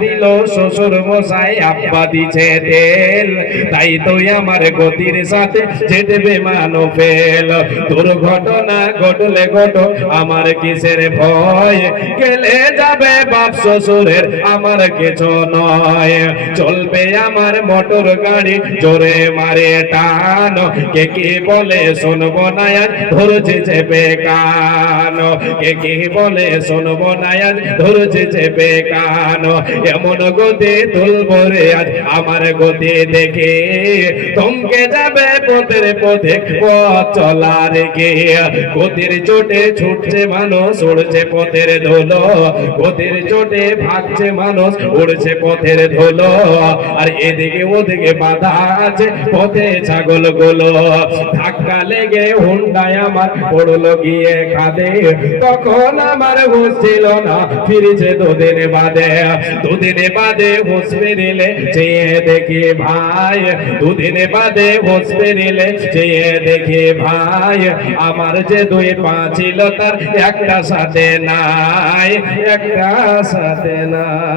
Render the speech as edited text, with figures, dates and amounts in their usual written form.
দিল শ্বশুর মশাই আব্বা দিছে তেল, তাই তো আমার গতির সাথে যেতে বেমানো ফেল। দুর্ঘটনা ঘটলে ঘটো আমার কিসের ভয়, গেলে যাবে বাপ শ্বশুরের আমার কিছু নয়। চলবে আমার মোটর গাড়ি জোরে মারে টান, কে কি বলে শুনবো না আজ ধরছে চেপে কান, কে কি বলে শুনবো না আজ ধরছে চেপে কান। এমন গতি তুলবো রে আজ আমার গতি দেখে, থমকে যাবে পথের পথে পথ চলা রেখে। গতির চোটে ছুটছে মানুষ উড়ছে পথের ধুলো, গতির চোটে ভাগছে মানুষ উড়ছে পথের ধুলো। আর এদিকে ওদিকে বাধা আছে পথে ছাগল গুলো, ধাক্কা লেগে হুন্ডায় আমার পড়লো গিয়ে খাদে। তখন আমার হুঁশ ছিল না, ফিরেছে দুদিন বাদে। দুদিন বাদে হুঁশ ফিরিলে চেয়ে দেখি ভাই, দুদিন বাদে হুঁশ ফিরিলে চেয়ে দেখি ভাই, আমার যে দুই পা ছিল তার একটা সাথে নাই, একটা সাথে নাই।